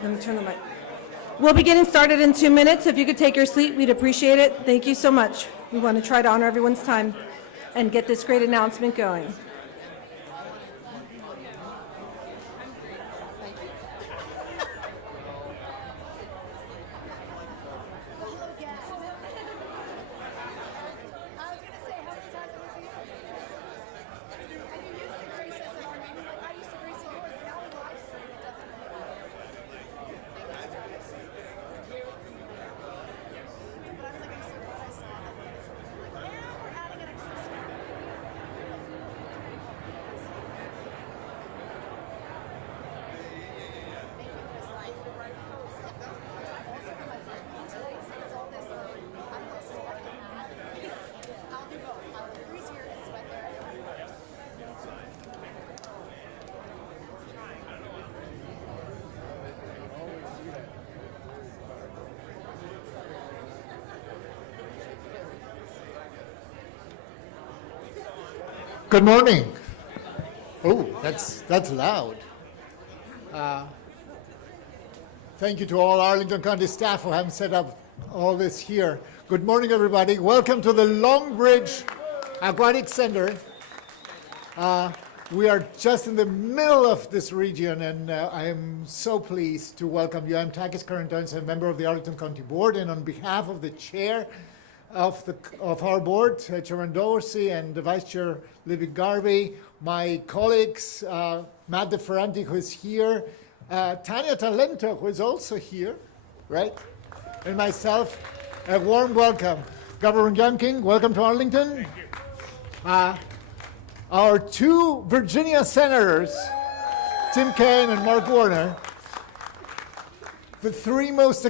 Let me turn the mic. We'll be getting started in 2 minutes. If you could take your seat, we'd appreciate it. Thank you so much. We want to try to honor everyone's time and get this great announcement going. Good morning. Oh, that's loud. Thank you to all Arlington County staff who have set up all this here. Good morning, everybody. Welcome to the Longbridge Aquatic Center. We are just in the middle of this region, and I am so pleased to welcome you. I'm Takis Karantonis, a member of the Arlington County Board, and on behalf of the chair of our board, Chairman Dorsey, and the Vice Chair Libby Garvey, my colleagues, Matt DeFerranti, who is here, Tanya Talento, who is also here, right? And myself, a warm welcome. Governor Youngkin, welcome to Arlington. Our two Virginia senators, Tim Kaine and Mark Warner, the three most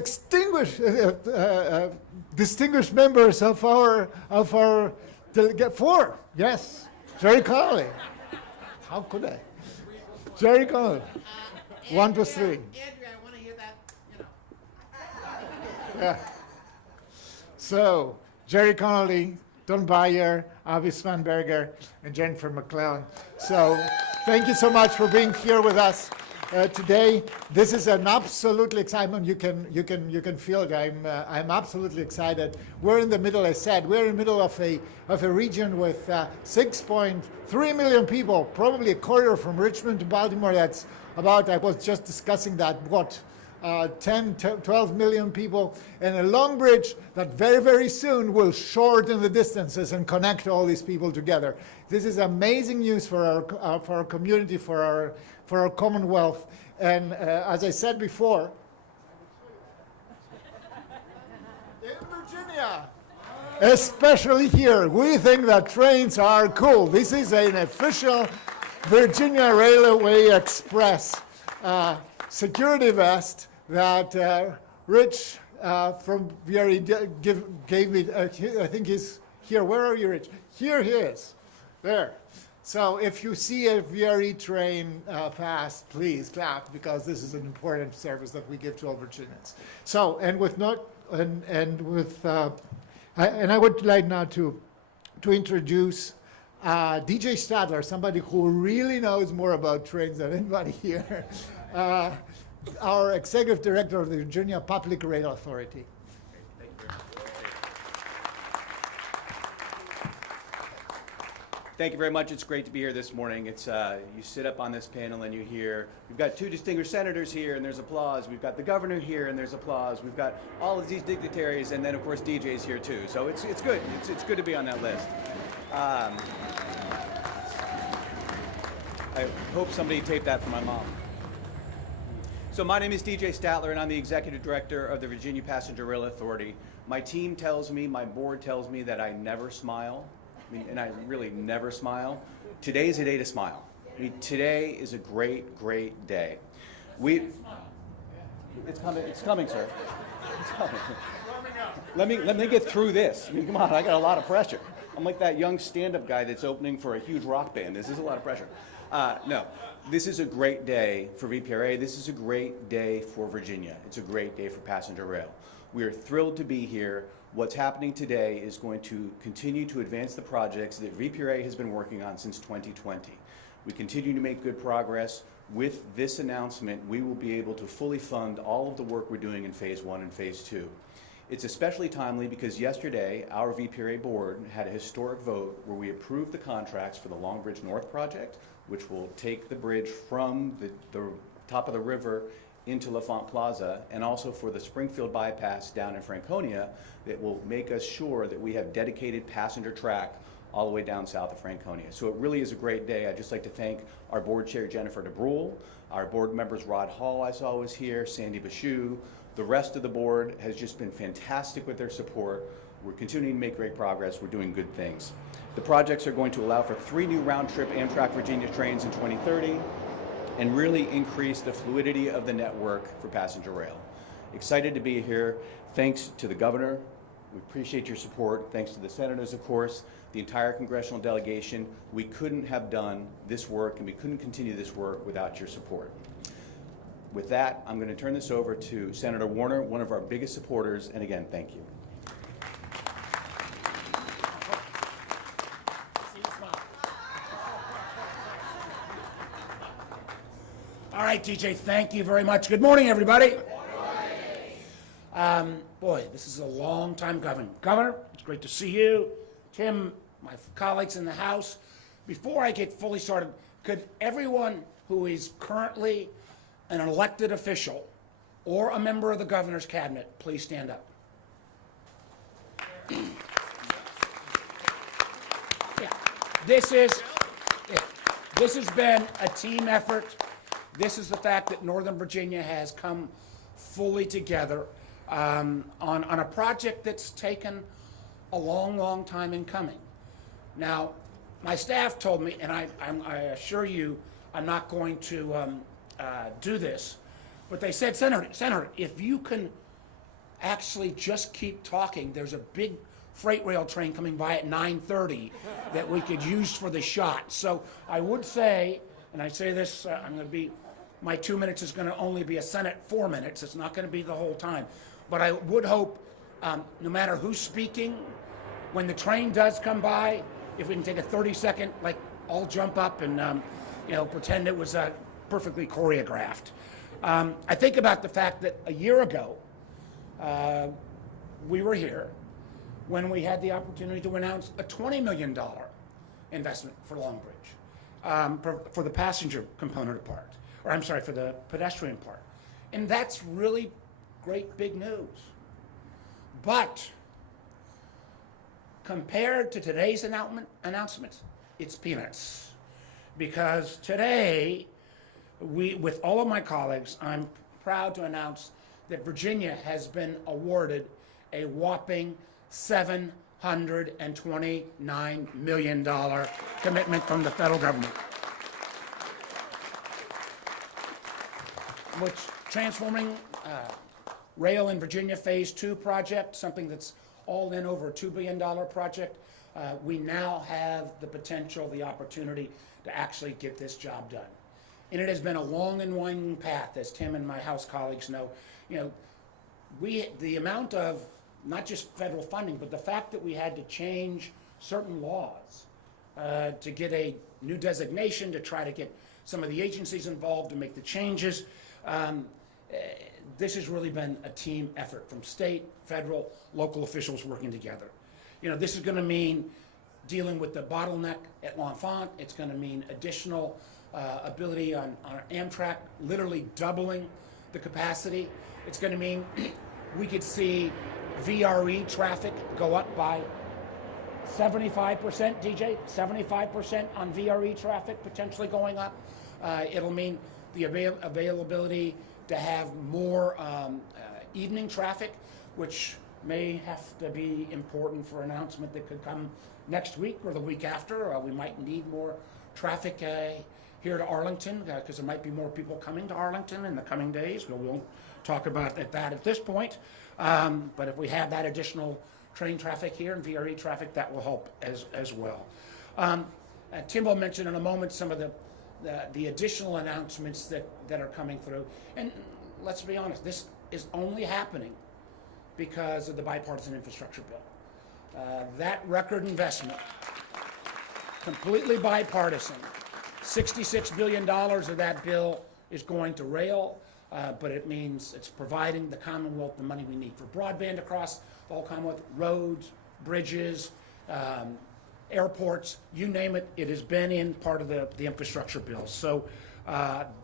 distinguished members of our delegate. Four, yes. Jerry Connolly. How could I? Jerry Connolly. 1 plus 3. Andrea, I want to hear that. Yeah. So, Jerry Connolly, Don Bayer, Avi Svanberger, and Jennifer McClellan. So, thank you so much for being here with us. Today, this is an absolutely excitement. You can feel it. I'm absolutely excited. We're in the middle. I said we're in the middle of a region with 6.3 million people, probably a corridor from Richmond to Baltimore. That's about. I was just discussing that. 10, 12 million people, and a long bridge that very, very soon will shorten the distances and connect all these people together. This is amazing news for our community, for our Commonwealth. And as I said before, in Virginia, especially here, we think that trains are cool. This is an official Virginia Railway Express security vest that Rich from VRE gave me. I think he's here. Where are you, Rich? Here he is. There. So if you see a VRE train pass, please clap, because this is an important service that we give to all Virginians. So, and I would like now to introduce DJ Stadler, somebody who really knows more about trains than anybody here. Our Executive Director of the Virginia Public Rail Authority. Thank you very much. Thank you very much. It's great to be here this morning. It's you sit up on this panel and you hear, we've got two distinguished senators here and there's applause. We've got the governor here and there's applause. We've got all of these dignitaries, and then of course DJ's here too. So it's good. It's good to be on that list. I hope somebody taped that for my mom. So my name is DJ Statler, and I'm the Executive Director of the Virginia Passenger Rail Authority. My team tells me, my board tells me that I never smile, and I really never smile. Today's a day to smile. Today is a great, great day. It's coming, sir. It's coming. Let me get through this. Come on, I got a lot of pressure. I'm like that young stand-up guy that's opening for a huge rock band. This is a lot of pressure. No, this is a great day for VPRA. This is a great day for Virginia. It's a great day for passenger rail. We are thrilled to be here. What's happening today is going to continue to advance the projects that VPRA has been working on since 2020. We continue to make good progress. with this announcement, we will be able to fully fund all of the work we're doing in Phase 1 and Phase 2. It's especially timely because yesterday, our VPRA board had a historic vote where we approved the contracts for the Long Bridge North project, which will take the bridge from the top of the river into LaFont Plaza, and also for the Springfield bypass down in Franconia that will make us sure that we have dedicated passenger track all the way down south of Franconia. So it really is a great day. I'd just like to thank our board chair, Jennifer DeBrule, our board members, Rod Hall, I saw was here, Sandy Bashu. The rest of the board has just been fantastic with their support. We're continuing to make great progress. We're doing good things. The projects are going to allow for 3 new round-trip Amtrak Virginia trains in 2030 and really increase the fluidity of the network for passenger rail. Excited to be here. Thanks to the governor. We appreciate your support. Thanks to the senators, of course, the entire congressional delegation. We couldn't have done this work and we couldn't continue this work without your support. With that, I'm going to turn this over to Senator Warner, one of our biggest supporters, and again, thank you. All right, DJ, thank you very much. Good morning, everybody. Boy, this is a long time coming. Governor, it's great to see you. Tim, my colleagues in the House. Before I get fully started, could everyone who is currently an elected official or a member of the governor's cabinet please stand up? Yeah. This has been a team effort. This is the fact that Northern Virginia has come fully together on a project that's taken a long, long time in coming. Now, my staff told me, and I assure you I'm not going to do this, but they said, Senator, if you can actually just keep talking, there's a big freight rail train coming by at 9:30 that we could use for the shot. So I would say, and I say this, my 2 minutes is going to only be a Senate 4 minutes. It's not going to be the whole time. But I would hope, no matter who's speaking, when the train does come by, if we can take a 30-second, like, all jump up and, pretend it was perfectly choreographed. I think about the fact that a year ago, we were here when we had the opportunity to announce a $20 million investment for Long Bridge, for the passenger component part, or I'm sorry, for the pedestrian part. And that's really great big news. But compared to today's announcements, it's peanuts. Because today, with all of my colleagues, I'm proud to announce that Virginia has been awarded a whopping $729 million commitment from the federal government, which transforming rail in Virginia Phase 2 project, something that's all in over a $2 billion project. We now have the potential, the opportunity to actually get this job done. And it has been a long and winding path, as Tim and my House colleagues know. The amount of not just federal funding, but the fact that we had to change certain laws to get a new designation, to try to get some of the agencies involved to make the changes. This has really been a team effort from state, federal, local officials working together. This is going to mean dealing with the bottleneck at L'Enfant. It's going to mean additional ability on Amtrak, literally doubling the capacity. It's going to mean we could see VRE traffic go up by 75%, DJ, 75% on VRE traffic potentially going up. It'll mean the availability to have more evening traffic, which may have to be important for an announcement that could come next week or the week after. We might need more traffic here to Arlington because there might be more people coming to Arlington in the coming days. We won't talk about that at this point. But if we have that additional train traffic here and VRE traffic, that will help as well. Tim will mention in a moment some of the additional announcements that are coming through. And let's be honest, this is only happening because of the bipartisan infrastructure bill. That record investment, completely bipartisan, $66 billion of that bill is going to rail, but it means it's providing the Commonwealth the money we need for broadband across the whole Commonwealth, roads, bridges, airports, you name it, it has been in part of the infrastructure bill. So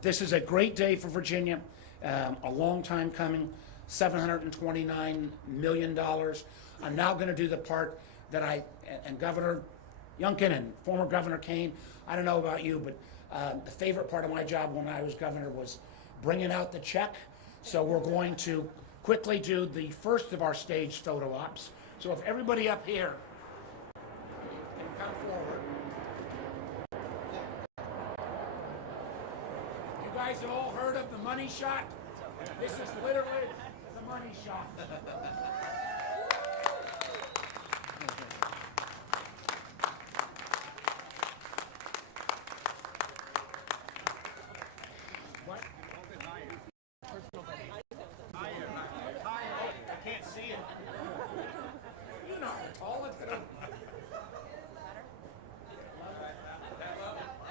this is a great day for Virginia, a long time coming, $729 million. I'm now going to do the part that and Governor Youngkin and former Governor Kane, I don't know about you, but the favorite part of my job when I was governor was bringing out the check. So we're going to quickly do the first of our staged photo ops. So if everybody up here can come forward. You guys have all heard of the money shot? This is literally the money shot. What? I can't see it. You know, all it's gonna.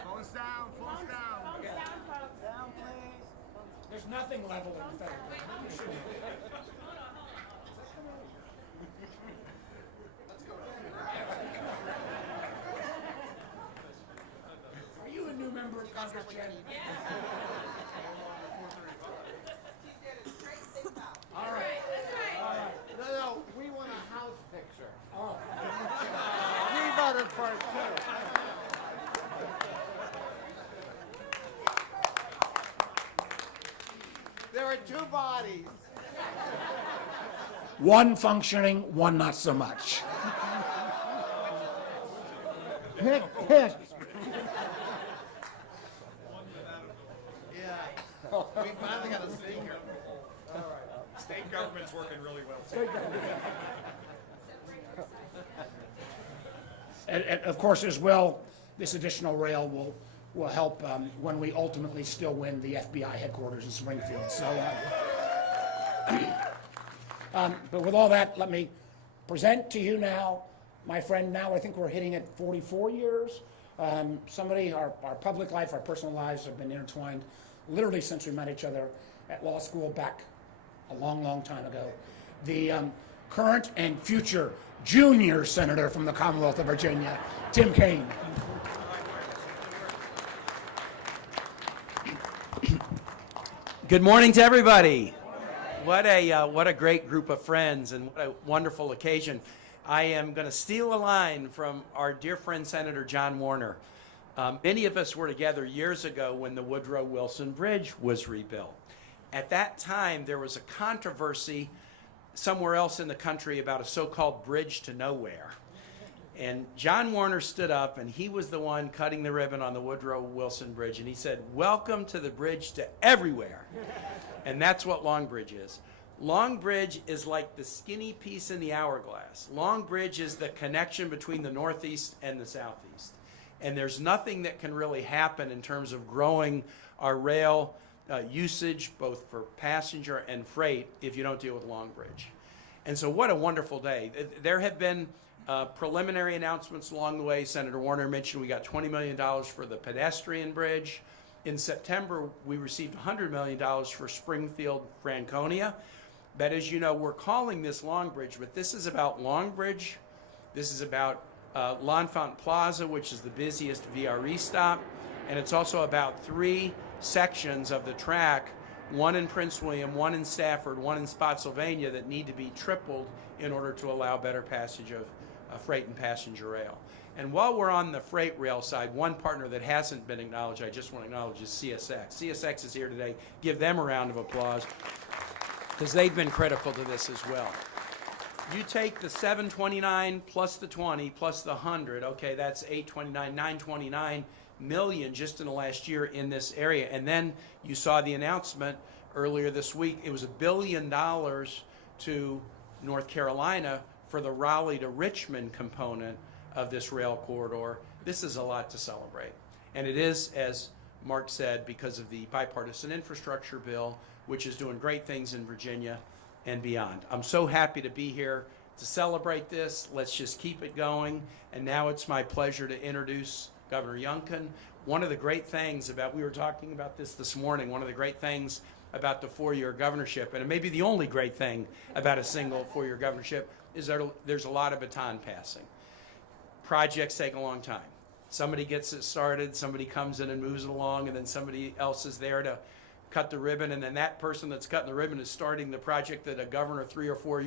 Phones down, phones down. Down, please. There's nothing level in the federal government. You shouldn't. Are you a new member of Congress, Jen? All right. No, we want a house picture. Oh. We voted for it too. There were two bodies. One functioning, one not so much. Pick. We finally got a speaker. State government's working really well. And of course, as well, this additional rail will help when we ultimately still win the FBI headquarters in Springfield. So, but with all that, let me present to you now, my friend. Now I think we're hitting at 44 years. Our public life, our personal lives have been intertwined literally since we met each other at law school back a long, long time ago. The current and future junior senator from the Commonwealth of Virginia, Tim Kaine. Good morning to everybody. What a great group of friends and what a wonderful occasion. I am going to steal a line from our dear friend Senator John Warner. Many of us were together years ago when the Woodrow Wilson Bridge was rebuilt. At that time, there was a controversy somewhere else in the country about a so-called bridge to nowhere. And John Warner stood up, and he was the one cutting the ribbon on the Woodrow Wilson Bridge, and he said, "Welcome to the bridge to everywhere." And that's what Long Bridge is. Long Bridge is like the skinny piece in the hourglass. Long Bridge is the connection between the Northeast and the Southeast. And there's nothing that can really happen in terms of growing our rail usage, both for passenger and freight, if you don't deal with Long Bridge. And so what a wonderful day. There have been preliminary announcements along the way. Senator Warner mentioned we got $20 million for the pedestrian bridge. In September, we received $100 million for Springfield, Franconia. But as you know, we're calling this Long Bridge, but this is about Long Bridge. This is about L'Enfant Plaza, which is the busiest VRE stop. And it's also about 3 sections of the track, one in Prince William, one in Stafford, one in Spotsylvania, that need to be tripled in order to allow better passage of freight and passenger rail. And while we're on the freight rail side, one partner that hasn't been acknowledged, I just want to acknowledge, is CSX. CSX is here today. Give them a round of applause, because they've been critical to this as well. You take the 729 plus the 20 plus the 100, okay, that's 829, 929 million just in the last year in this area. And then you saw the announcement earlier this week. It was $1 billion to North Carolina for the Raleigh to Richmond component of this rail corridor. This is a lot to celebrate. And it is, as Mark said, because of the bipartisan infrastructure bill, which is doing great things in Virginia and beyond. I'm so happy to be here to celebrate this. Let's just keep it going. And now it's my pleasure to introduce Governor Youngkin. One of the great things about, we were talking about this morning, one of the great things about the four-year governorship, and it may be the only great thing about a single four-year governorship, is that there's a lot of baton passing. Projects take a long time. Somebody gets it started, somebody comes in and moves it along, and then somebody else is there to cut the ribbon, and then that person that's cutting the ribbon is starting the project that a governor 3 or 4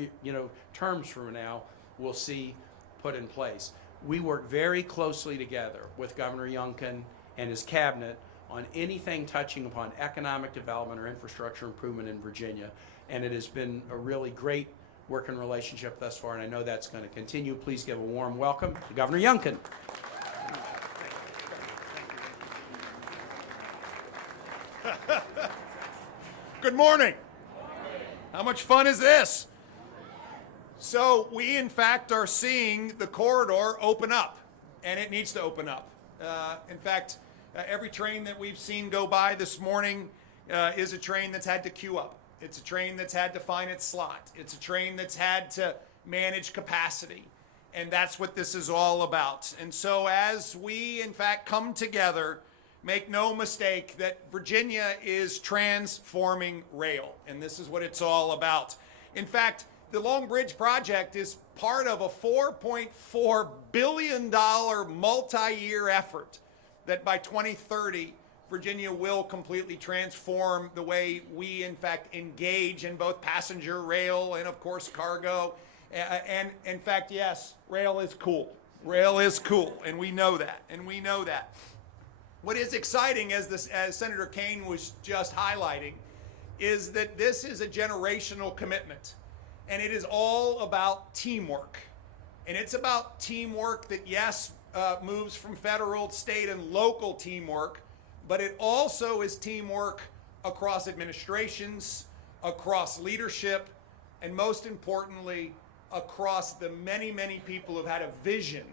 terms from now will see put in place. We work very closely together with Governor Youngkin and his cabinet on anything touching upon economic development or infrastructure improvement in Virginia, and it has been a really great working relationship thus far, and I know that's going to continue. Please give a warm welcome to Governor Youngkin. Good morning. How much fun is this? So we, in fact, are seeing the corridor open up, and it needs to open up. In fact, every train that we've seen go by this morning is a train that's had to queue up. It's a train that's had to find its slot. It's a train that's had to manage capacity. And that's what this is all about. And so as we, in fact, come together, make no mistake that Virginia is transforming rail. And this is what it's all about. In fact, the Long Bridge project is part of a $4.4 billion multi-year effort that by 2030, Virginia will completely transform the way we, in fact, engage in both passenger rail and, of course, cargo. And in fact, yes, rail is cool. Rail is cool, and we know that, and we know that. What is exciting, as Senator Kaine was just highlighting, is that this is a generational commitment, and it is all about teamwork. And it's about teamwork that, yes, moves from federal, state, and local teamwork, but it also is teamwork across administrations, across leadership, and most importantly, across the many, many people who've had a vision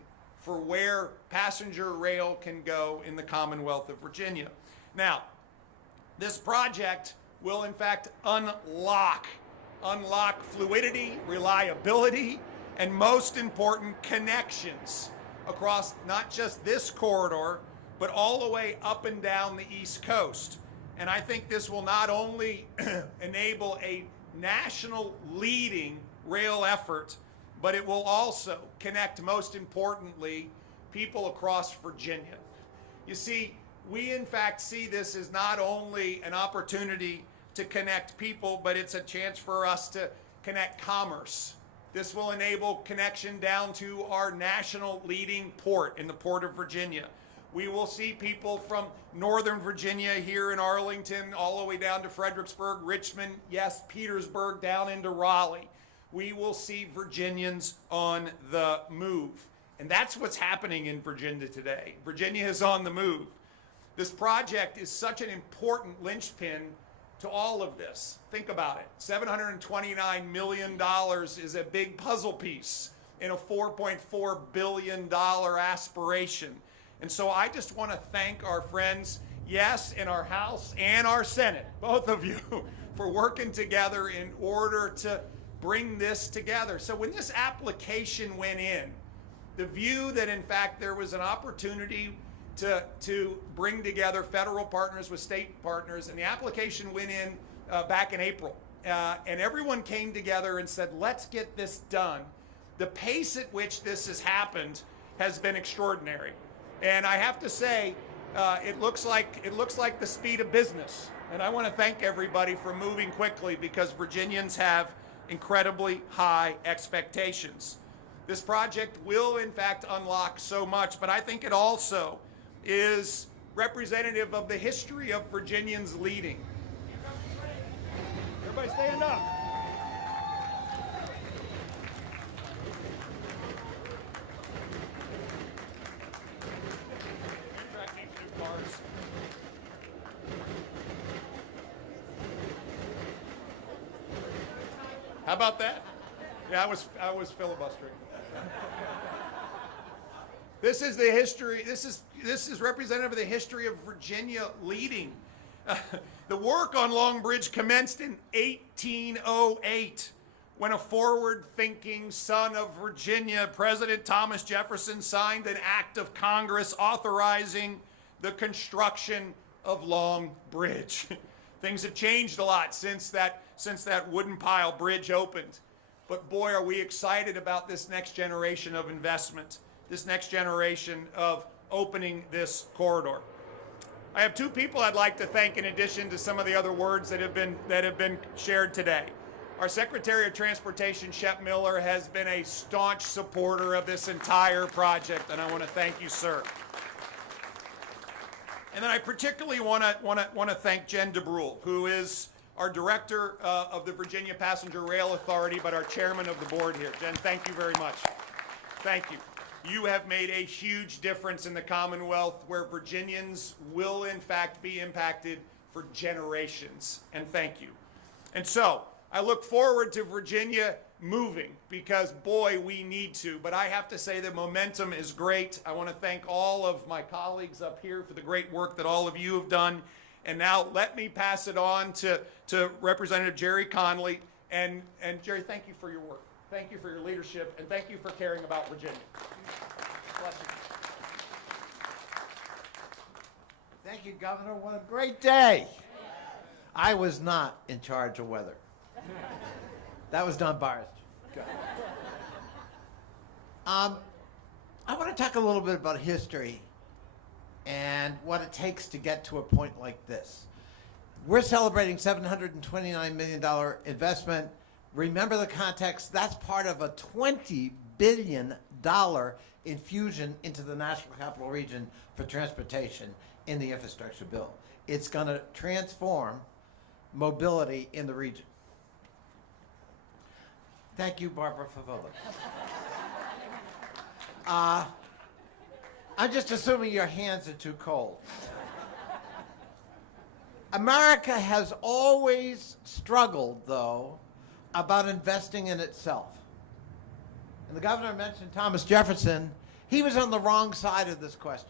for where passenger rail can go in the Commonwealth of Virginia. Now, this project will in fact unlock fluidity, reliability, and most important, connections across not just this corridor, but all the way up and down the East Coast. And I think this will not only enable a national leading rail effort, but it will also connect, most importantly, people across Virginia. You see, we in fact see this as not only an opportunity to connect people, but it's a chance for us to connect commerce. This will enable connection down to our national leading port in the Port of Virginia. We will see people from Northern Virginia here in Arlington, all the way down to Fredericksburg, Richmond, yes, Petersburg, down into Raleigh. We will see Virginians on the move. And that's what's happening in Virginia today. Virginia is on the move. This project is such an important linchpin to all of this. Think about it. $729 million is a big puzzle piece in a $4.4 billion aspiration. And so I just want to thank our friends, yes, in our House and our Senate, both of you, for working together in order to bring this together. So when this application went in, the view that in fact there was an opportunity to bring together federal partners with state partners, and the application went in back in April. And everyone came together and said, let's get this done. The pace at which this has happened has been extraordinary. And I have to say, it looks like the speed of business. And I want to thank everybody for moving quickly, because Virginians have incredibly high expectations. This project will in fact unlock so much, but I think it also is representative of the history of Virginians leading. Everybody stand up. How about that? Yeah, I was filibustering. This is the history. This is representative of the history of Virginia leading. The work on Long Bridge commenced in 1808, when a forward-thinking son of Virginia, President Thomas Jefferson, signed an act of Congress authorizing the construction of Long Bridge. Things have changed a lot since that wooden pile bridge opened. But boy, are we excited about this next generation of investment, this next generation of opening this corridor. I have two people I'd like to thank in addition to some of the other words that have been shared today. Our Secretary of Transportation, Shep Miller, has been a staunch supporter of this entire project, and I want to thank you, sir. And then I particularly want to thank Jen DeBrule, who is our director of the Virginia Passenger Rail Authority, but our chairman of the board here. Jen, thank you very much. Thank you. You have made a huge difference in the Commonwealth, where Virginians will in fact be impacted for generations, and thank you. And so I look forward to Virginia moving, because boy, we need to. But I have to say the momentum is great. I want to thank all of my colleagues up here for the great work that all of you have done. And now let me pass it on to Representative Jerry Connolly. And Jerry, thank you for your work. Thank you for your leadership, and thank you for caring about Virginia. Bless you. Thank you, Governor. What a great day. I was not in charge of weather. That was Don Byers. I want to talk a little bit about history and what it takes to get to a point like this. We're celebrating $729 million investment. Remember the context, that's part of a $20 billion infusion into the National Capital Region for transportation in the infrastructure bill. It's going to transform mobility in the region. Thank you, Barbara, for voting. I'm just assuming your hands are too cold. America has always struggled, though, about investing in itself. And the governor mentioned Thomas Jefferson. He was on the wrong side of this question.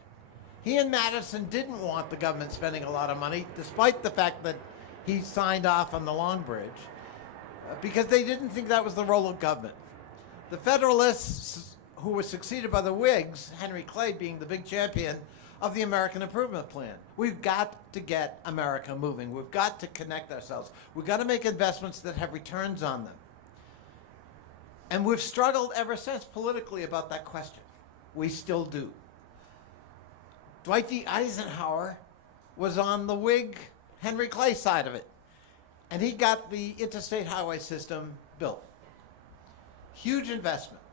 He and Madison didn't want the government spending a lot of money, despite the fact that he signed off on the Long Bridge, because they didn't think that was the role of government. The Federalists, who were succeeded by the Whigs, Henry Clay being the big champion of the American Improvement Plan. We've got to get America moving. We've got to connect ourselves. We've got to make investments that have returns on them. And we've struggled ever since politically about that question. We still do. Dwight D. Eisenhower was on the Whig Henry Clay side of it, and he got the interstate highway system built. Huge investment,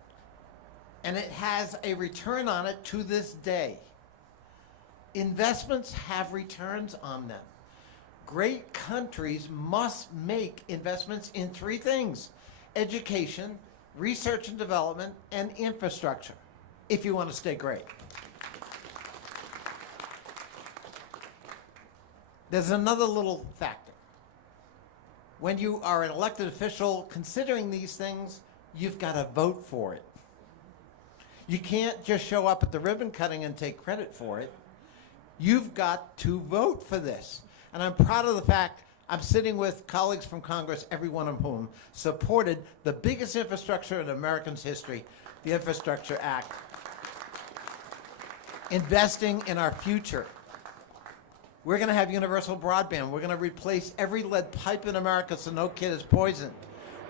and it has a return on it to this day. Investments have returns on them. Great countries must make investments in three things: education, research and development, and infrastructure, if you want to stay great. There's another little factor. When you are an elected official considering these things, you've got to vote for it. You can't just show up at the ribbon cutting and take credit for it. You've got to vote for this. And I'm proud of the fact I'm sitting with colleagues from Congress, every one of whom supported the biggest infrastructure in Americans' history, the Infrastructure Act. Investing in our future. We're going to have universal broadband. We're going to replace every lead pipe in America so no kid is poisoned.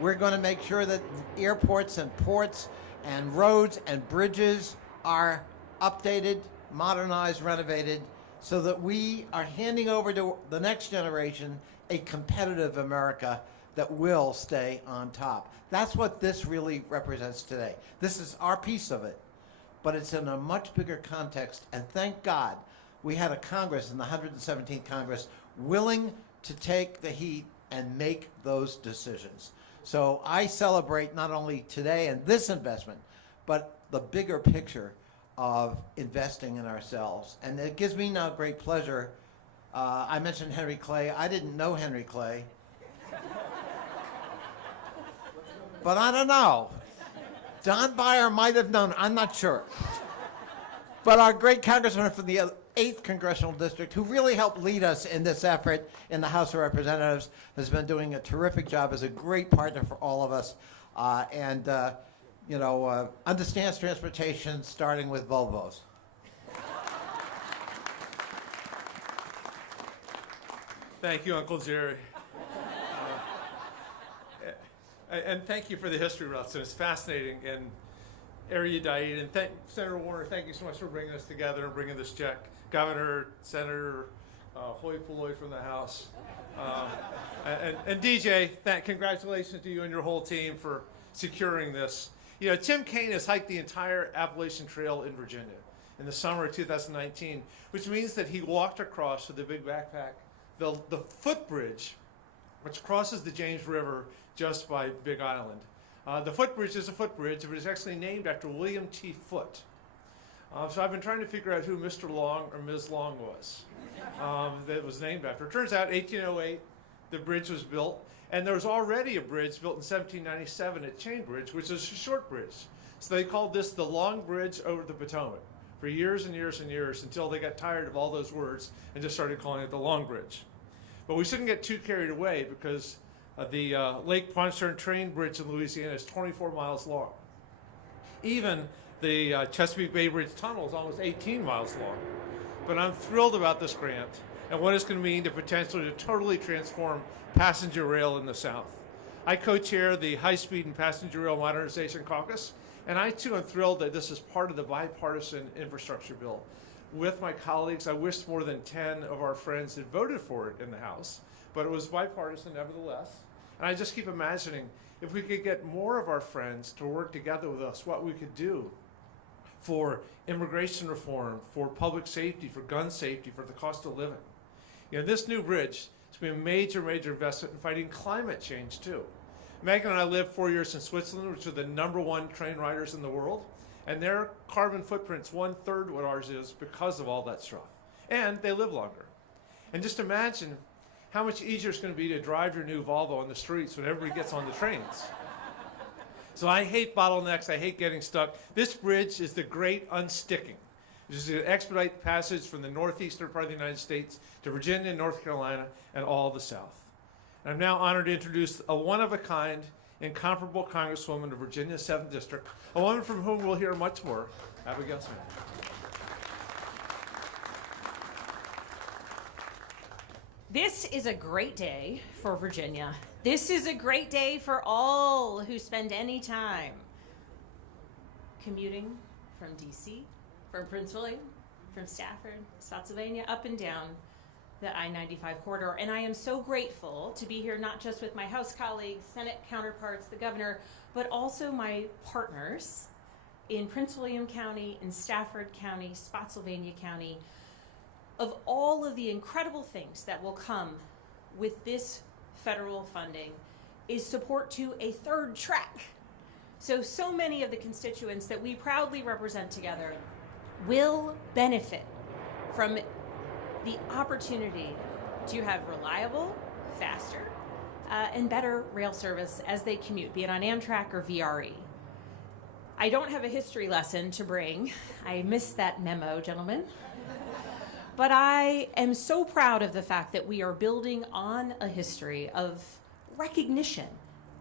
We're going to make sure that airports and ports and roads and bridges are updated, modernized, renovated, so that we are handing over to the next generation a competitive America that will stay on top. That's what this really represents today. This is our piece of it, but it's in a much bigger context, and thank God we had a Congress in the 117th Congress willing to take the heat and make those decisions. So I celebrate not only today and this investment, but the bigger picture of investing in ourselves. And it gives me now great pleasure. I mentioned Henry Clay. I didn't know Henry Clay. But I don't know. Don Byer might have known. I'm not sure. But our great congressman from the 8th Congressional District, who really helped lead us in this effort in the House of Representatives, has been doing a terrific job as a great partner for all of us, understands transportation, starting with Volvos. Thank you, Uncle Jerry. And thank you for the history, Rustin. It's fascinating and erudite. And Senator Warner, thank you so much for bringing us together and bringing this check. Governor, Senator hoi polloi from the House. And DJ, congratulations to you and your whole team for securing this. You know, Tim Kaine has hiked the entire Appalachian Trail in Virginia in the summer of 2019, which means that he walked across with a big backpack the footbridge, which crosses the James River just by Big Island. The footbridge is a footbridge, but it's actually named after William T. Foote. So I've been trying to figure out who Mr. Long or Ms. Long was that was named after. It turns out 1808, the bridge was built, and there was already a bridge built in 1797 at Chain Bridge, which is a short bridge. So they called this the Long Bridge over the Potomac for years and years and years until they got tired of all those words and just started calling it the Long Bridge. But we shouldn't get too carried away because the Lake Pontchartrain Train Bridge in Louisiana is 24 miles long. Even the Chesapeake Bay Bridge Tunnel is almost 18 miles long. But I'm thrilled about this grant and what it's going to mean to potentially totally transform passenger rail in the South. I co-chair the High Speed and Passenger Rail Modernization Caucus, and I too am thrilled that this is part of the bipartisan infrastructure bill. With my colleagues, I wish more than 10 of our friends had voted for it in the House, but it was bipartisan nevertheless. And I just keep imagining if we could get more of our friends to work together with us, what we could do for immigration reform, for public safety, for gun safety, for the cost of living. You know, this new bridge is going to be a major, major investment in fighting climate change too. Megan and I lived 4 years in Switzerland, which are the #1 train riders in the world. And their carbon footprint's 1/3 what ours is because of all that stuff. And they live longer. And just imagine how much easier it's going to be to drive your new Volvo on the streets when everybody gets on the trains. So I hate bottlenecks. I hate getting stuck. This bridge is the great unsticking. This is an expedite passage from the northeastern part of the United States to Virginia, North Carolina, and all the South. And I'm now honored to introduce a one-of-a-kind, incomparable Congresswoman of Virginia's 7th District, a woman from whom we'll hear much more, Abigail Smith. This is a great day for Virginia. This is a great day for all who spend any time commuting from DC, from Prince William, from Stafford, Spotsylvania, up and down the I-95 corridor. And I am so grateful to be here not just with my House colleagues, Senate counterparts, the governor, but also my partners in Prince William County, in Stafford County, Spotsylvania County, of all of the incredible things that will come with this federal funding is support to a third track. So many of the constituents that we proudly represent together will benefit from the opportunity to have reliable, faster, and better rail service as they commute, be it on Amtrak or VRE. I don't have a history lesson to bring. I missed that memo, gentlemen. But I am so proud of the fact that we are building on a history of recognition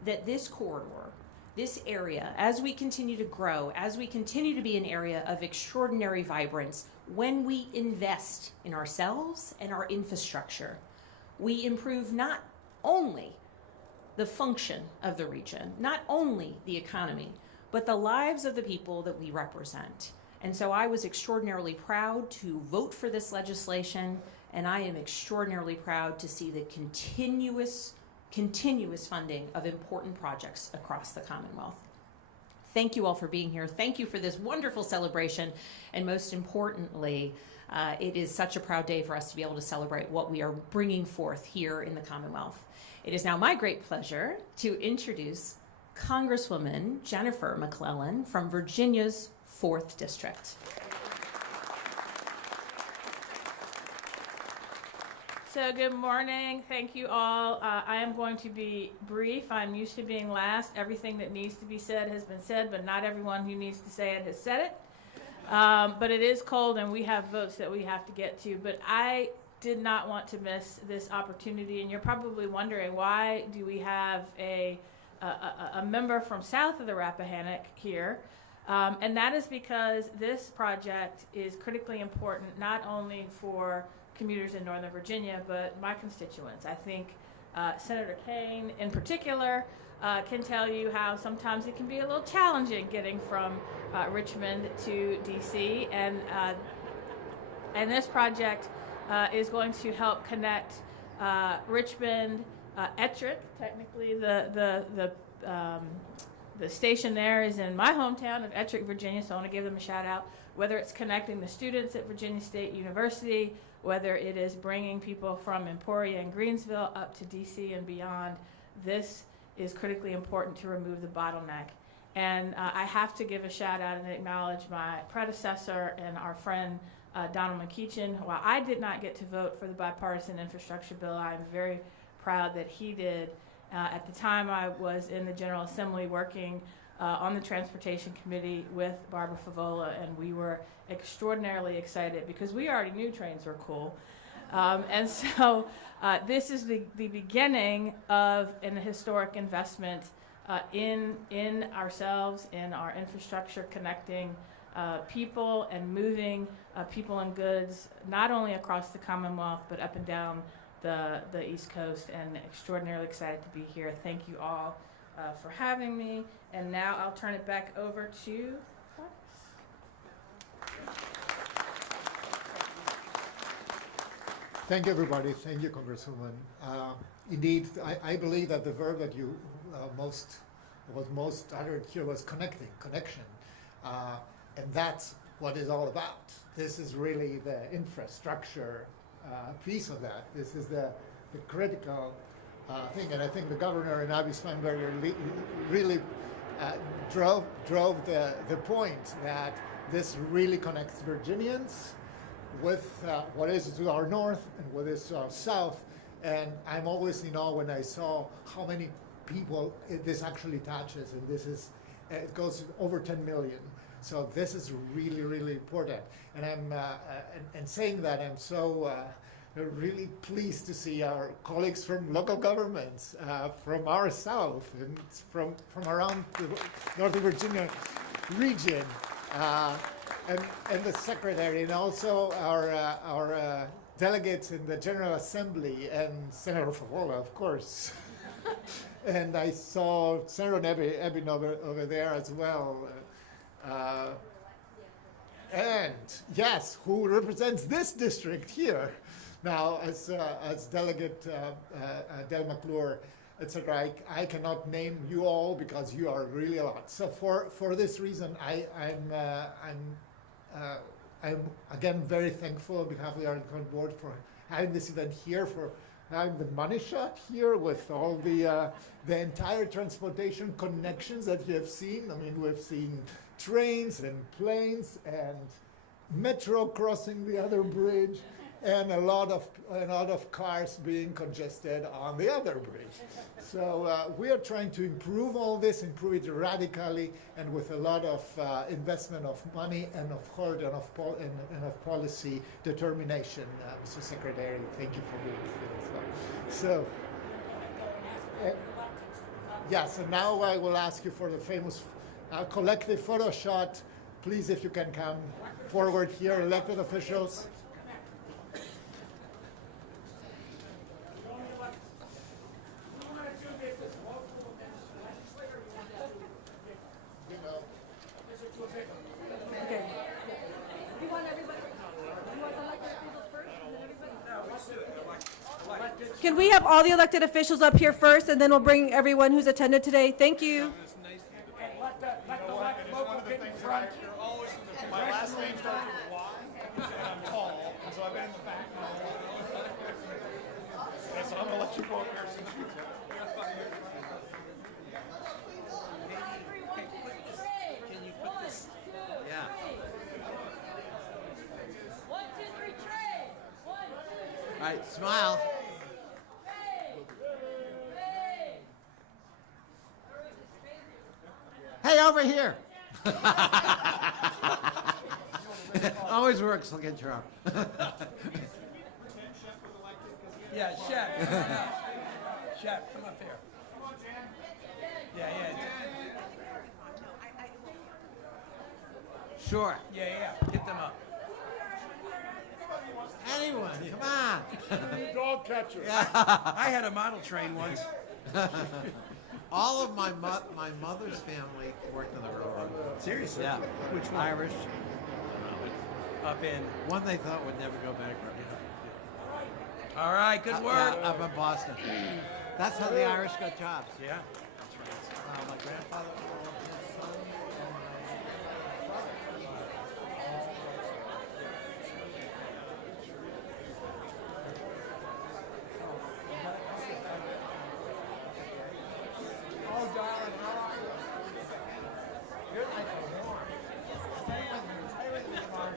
that this corridor, this area, as we continue to grow, as we continue to be an area of extraordinary vibrance, when we invest in ourselves and our infrastructure, we improve not only the function of the region, not only the economy, but the lives of the people that we represent. And so I was extraordinarily proud to vote for this legislation, and I am extraordinarily proud to see the continuous funding of important projects across the Commonwealth. Thank you all for being here. Thank you for this wonderful celebration. And most importantly, it is such a proud day for us to be able to celebrate what we are bringing forth here in the Commonwealth. It is now my great pleasure to introduce Congresswoman Jennifer McClellan from Virginia's 4th District. So good morning. Thank you all. I am going to be brief. I'm used to being last. Everything that needs to be said has been said, but not everyone who needs to say it has said it. But it is cold and we have votes that we have to get to. But I did not want to miss this opportunity. And you're probably wondering, why do we have a member from south of the Rappahannock here? And that is because this project is critically important not only for commuters in Northern Virginia, but my constituents. I think Senator Kaine in particular can tell you how sometimes it can be a little challenging getting from Richmond to DC, and this project is going to help connect Richmond, Ettrick. Technically, the station there is in my hometown of Ettrick, Virginia, so I want to give them a shout out. Whether it's connecting the students at Virginia State University, whether it is bringing people from Emporia and Greensville up to DC and beyond, this is critically important to remove the bottleneck. And I have to give a shout out and acknowledge my predecessor and our friend Donald McKeechin. While I did not get to vote for the bipartisan infrastructure bill, I'm very proud that he did. At the time, I was in the General Assembly working on the Transportation Committee with Barbara Favola, and we were extraordinarily excited because we already knew trains were cool. And so this is the beginning of an historic investment in ourselves, in our infrastructure, connecting people and moving people and goods, not only across the Commonwealth, but up and down the East Coast, and extraordinarily excited to be here. Thank you all for having me. And now I'll turn it back over to Thank you, everybody. Thank you, Congresswoman. Indeed, I believe that the verb that you was most uttered here was connection. And that's what it's all about. This is really the infrastructure piece of that. This is the critical thing. And I think the governor and Abby Spanberger really drove the point that this really connects Virginians with what is to our north and what is to our south. And I'm always in awe when I saw how many people this actually touches, and it goes over 10 million. So this is really, really important. And I'm and saying that, I'm so really pleased to see our colleagues from local governments, from our south, and from around the Northern Virginia region, and the secretary, and also our delegates in the General Assembly, and Senator Favola, of course. And I saw Senator Ebbin over there as well. And yes, who represents this district here now as Delegate Del McClure, etc. I cannot name you all because you are really a lot. So for this reason, I'm again very thankful on behalf of the Arlington Board for having this event here, for having the money shot here with all the entire transportation connections that you have seen. I mean, we've seen trains and planes and metro crossing the other bridge, and a lot of cars being congested on the other bridge. So we are trying to improve all this, improve it radically, and with a lot of investment of money and of heart and of policy determination. Mr. Secretary, thank you for being here as well. So, so now I will ask you for the famous collective photo shot. Please, if you can come forward here, elected officials. Can we have all the elected officials up here first, and then we'll bring everyone who's attended today? Thank you. My last name starts with Y, and I'm tall, and so I've been in the back. Yeah, so I'm gonna let you go up here since you Can you put this? Yeah. 1, 2, 3, trade. 1, 2, 3. All right, smile. Hey, over here. Always works. I'll get your arm. Yeah, Shaq, come on up. Shaq, come up here. Yeah. Sure. Yeah, get them up. Anyone, come on. football catcher. I had a model train once. All of my mother's family worked on the railroad. Seriously? Yeah. Which one? Irish. Up in. One they thought would never go bankrupt. All right, good work. Yeah, up in Boston. That's how the Irish got jobs. Yeah. My grandfather. Oh, darling, how are you? You're nice and warm. Stay with me tomorrow.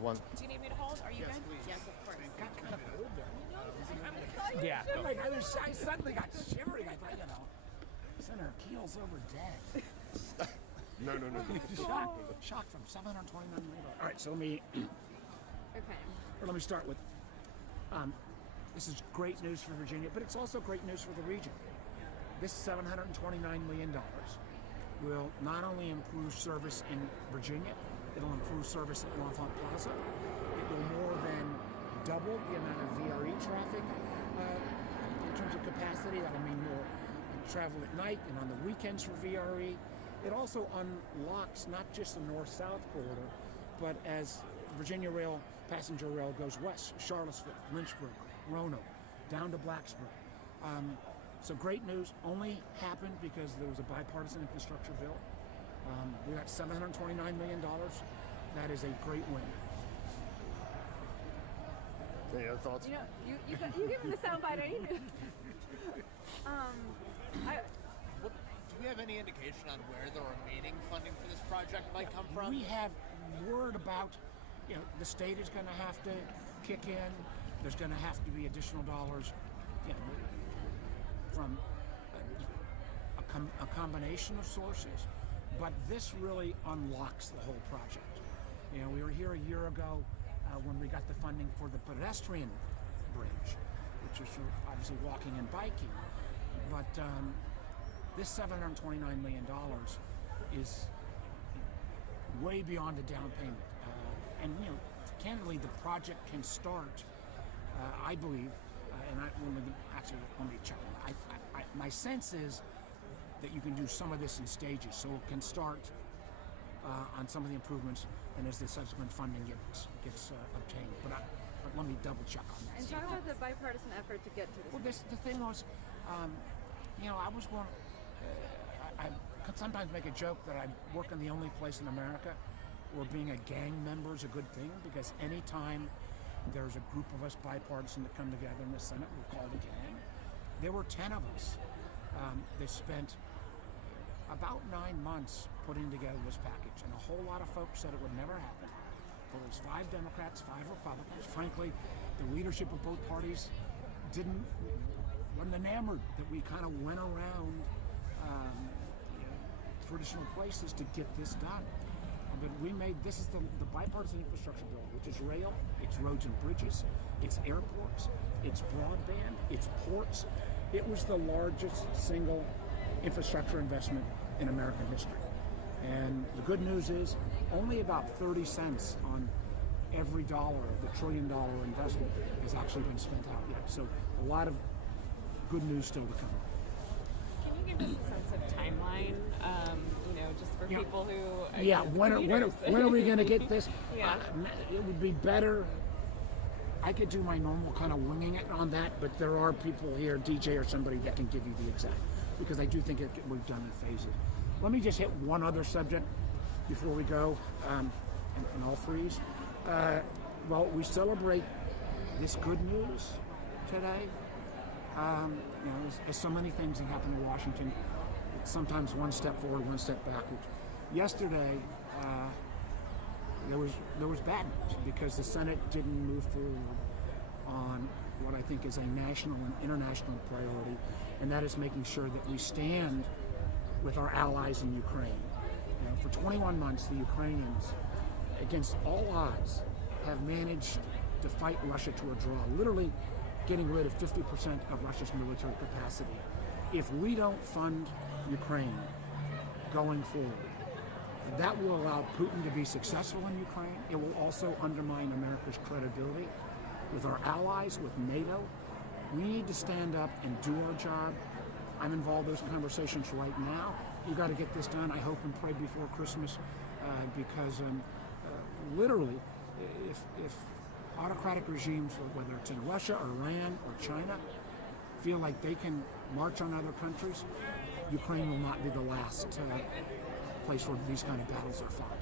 One. Do you need me to hold? Are you good? Yes, of course. Yeah. I suddenly got shivering. I thought, Senator Keel's over dead. No. Shock from $729 million. All right, so let me Okay. start with. This is great news for Virginia, but it's also great news for the region. This $729 million will not only improve service in Virginia, it'll improve service at L'Enfant Plaza. It will more than double the amount of VRE traffic in terms of capacity. That'll mean more travel at night and on the weekends for VRE. It also unlocks not just the north-south corridor, but as Virginia Rail, passenger rail goes west, Charlottesville, Lynchburg, Roanoke, down to Blacksburg. So great news, only happened because there was a bipartisan infrastructure bill. We got $729 million. That is a great win. Any other thoughts? You give me the soundbite, don't you? Do we have any indication on where the remaining funding for this project might come from? We have word about, the state is going to have to kick in. There's going to have to be additional dollars from a combination of sources, but this really unlocks the whole project. You know, we were here a year ago when we got the funding for the pedestrian bridge, which is for obviously walking and biking. But this $729 million is way beyond a down payment. And you know, candidly, the project can start, I believe, and let me check on that. My sense is that you can do some of this in stages, so it can start on some of the improvements, and as the subsequent funding gets obtained. But let me double check on that. And talk about the bipartisan effort to get to this. Well, the thing was, you know, I was one. I could sometimes make a joke that I work in the only place in America where being a gang member is a good thing, because anytime there's a group of us bipartisan that come together in the Senate, we're called a gang. There were 10 of us. They spent about 9 months putting together this package, and a whole lot of folks said it would never happen. There was 5 Democrats, 5 Republicans. Frankly, the leadership of both parties wasn't enamored that we kind of went around traditional places to get this done. But we made, this is the bipartisan infrastructure bill, which is rail, it's roads and bridges, it's airports, it's broadband, it's ports. It was the largest single infrastructure investment in American history. And the good news is only about 30 cents on every dollar of the $1 trillion investment has actually been spent out yet. So a lot of good news still to come. Can you give us a sense of timeline, you know, just for people who... Yeah, when are we going to get this? Yeah. It would be better. I could do my normal kind of winging it on that, but there are people here, DJ or somebody, that can give you the exact, because I do think we've done in phases. Let me just hit one other subject before we go, and I'll freeze. Well, we celebrate this good news today. You know, there's so many things that happen in Washington. Sometimes one step forward, one step backwards. Yesterday, there was bad news because the Senate didn't move forward on what I think is a national and international priority, and that is making sure that we stand with our allies in Ukraine. You know, for 21 months, the Ukrainians, against all odds, have managed to fight Russia to a draw, literally getting rid of 50% of Russia's military capacity. If we don't fund Ukraine going forward, that will allow Putin to be successful in Ukraine. It will also undermine America's credibility with our allies, with NATO. We need to stand up and do our job. I'm involved in those conversations right now. We've got to get this done, I hope and pray, before Christmas, because literally, if autocratic regimes, whether it's in Russia, Iran, or China, feel like they can march on other countries, Ukraine will not be the last place where these kind of battles are fought.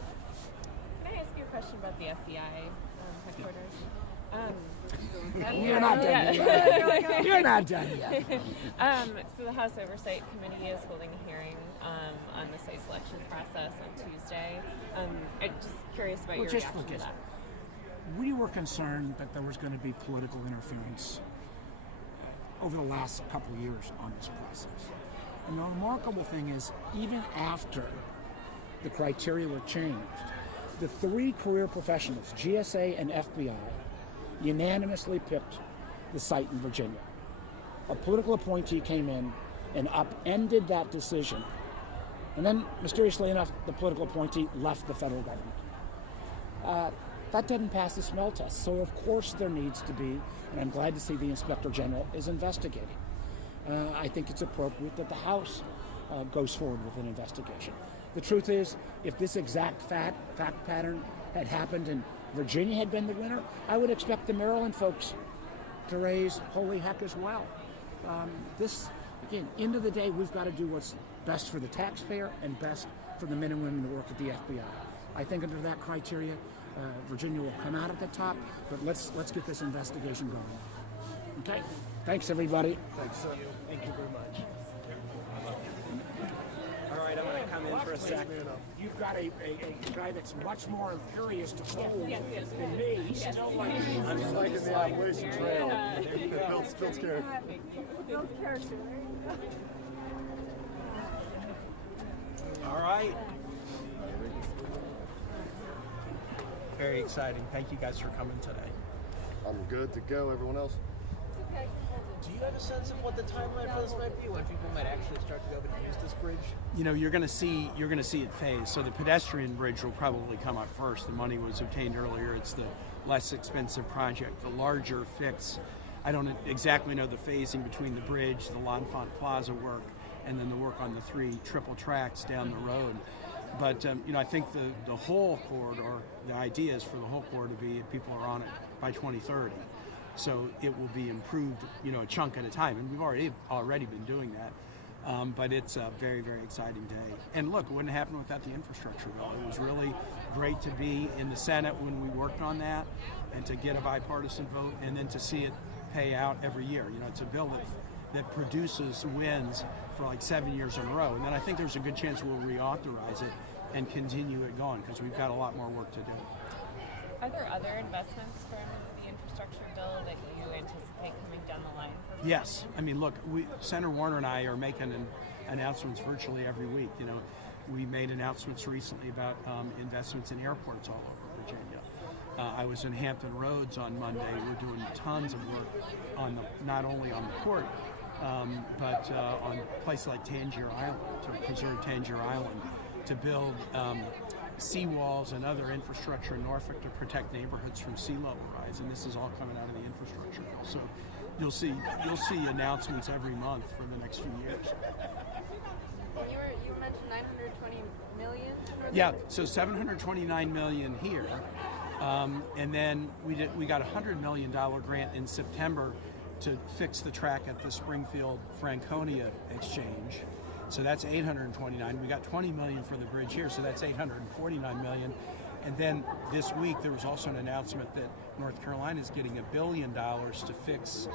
Can I ask you a question about the FBI headquarters? You're not done yet. You're not done yet. So the House Oversight Committee is holding a hearing on the site selection process on Tuesday. I'm just curious about your reaction to that. We were concerned that there was going to be political interference over the last couple of years on this process. And the remarkable thing is, even after the criteria were changed, the 3 career professionals, GSA and FBI, unanimously picked the site in Virginia. A political appointee came in and upended that decision. And then, mysteriously enough, the political appointee left the federal government. That didn't pass the smell test. So of course there needs to be, and I'm glad to see the Inspector General is investigating. I think it's appropriate that the House goes forward with an investigation. The truth is, if this exact fact pattern had happened and Virginia had been the winner, I would expect the Maryland folks to raise holy heck as well. This, again, end of the day, we've got to do what's best for the taxpayer and best for the men and women who work at the FBI. I think under that criteria, Virginia will come out at the top, but let's get this investigation going. Okay? Thanks, everybody. Thanks, sir. Thank you very much. All right, I'm going to come in for a sec. You've got a guy that's much more imperious to hold than me. He's still like... I'm liking the Appalachian Trail. Bill's character. Bill's character. All right. Very exciting. Thank you guys for coming today. I'm good to go. Everyone else? Do you have a sense of what the timeline for this might be? When people might actually start to be able to use this bridge? You know, you're going to see it phase. So the pedestrian bridge will probably come up first. The money was obtained earlier. It's the less expensive project. The larger fix, I don't exactly know the phasing between the bridge, the L'Enfant Plaza work, and then the work on the 3 triple tracks down the road. But you know, I think the whole corridor, the idea is for the whole corridor to be people are on it by 2030. So it will be improved, you know, a chunk at a time, and we've already been doing that. But it's a very, very exciting day. And look, it wouldn't happen without the infrastructure bill. It was really great to be in the Senate when we worked on that, and to get a bipartisan vote, and then to see it pay out every year. You know, it's a bill that produces wins for like 7 years in a row, and then I think there's a good chance we'll reauthorize it and continue it going, because we've got a lot more work to do. Are there other investments from the infrastructure bill that you anticipate coming down the line? Yes. I mean, look, Senator Warner and I are making announcements virtually every week. You know, we made announcements recently about investments in airports all over Virginia. I was in Hampton Roads on Monday. We're doing tons of work on not only on the port, but on places like Tangier Island, to preserve Tangier Island, to build seawalls and other infrastructure in Norfolk to protect neighborhoods from sea level rise, and this is all coming out of the infrastructure bill. So you'll see announcements every month for the next few years. You mentioned 920 million. Yeah, so 729 million here, and then we got a $100 million grant in September to fix the track at the Springfield Franconia exchange. So that's 829. We got 20 million for the bridge here, so that's 849 million. And then this week there was also an announcement that North Carolina is getting $1 billion to fix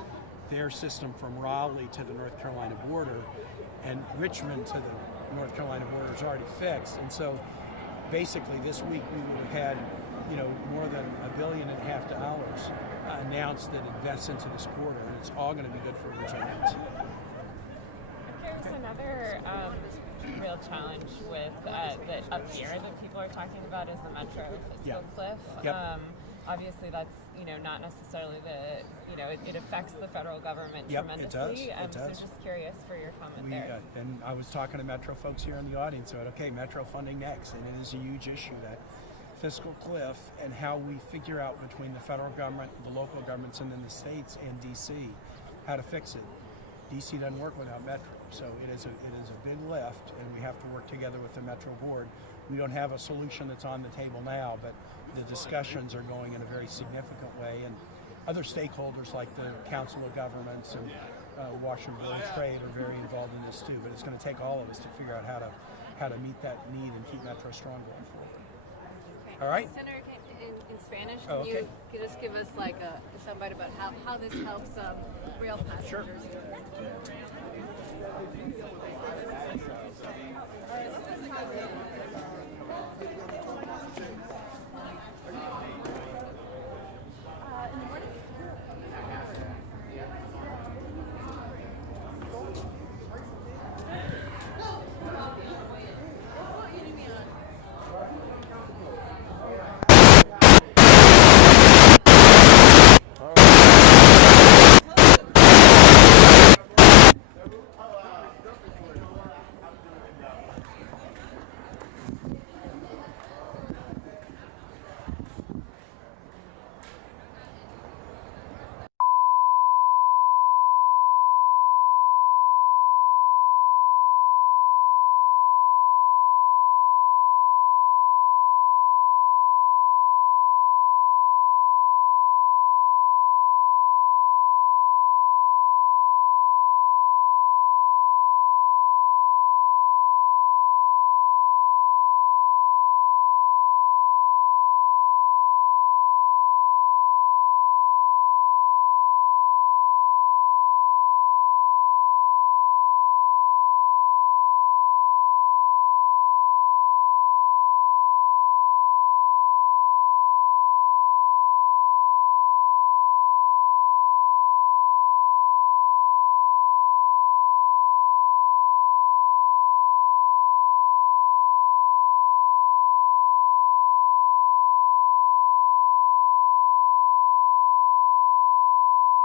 their system from Raleigh to the North Carolina border, and Richmond to the North Carolina border is already fixed. And so basically this week we would have had, you know, more than $1.5 billion announced that invests into this corridor, and it's all going to be good for Virginians. There's another real challenge with that up here that people are talking about is the metro fiscal cliff. Yep. Obviously, that's not necessarily it affects the federal government tremendously. It does. So just curious for your comment there. And I was talking to Metro folks here in the audience about, okay, Metro funding next, and it is a huge issue, that fiscal cliff, and how we figure out between the federal government, the local governments, and then the states and DC how to fix it. DC doesn't work without Metro, so it is a big lift, and we have to work together with the Metro board. We don't have a solution that's on the table now, but the discussions are going in a very significant way, and other stakeholders like the Council of Governments and Washington Village Trade are very involved in this too. But it's going to take all of us to figure out how to meet that need and keep Metro strong going forward. Okay. All right. Senator, in Spanish, can you just give us like a soundbite about how this helps rail passengers? Sure.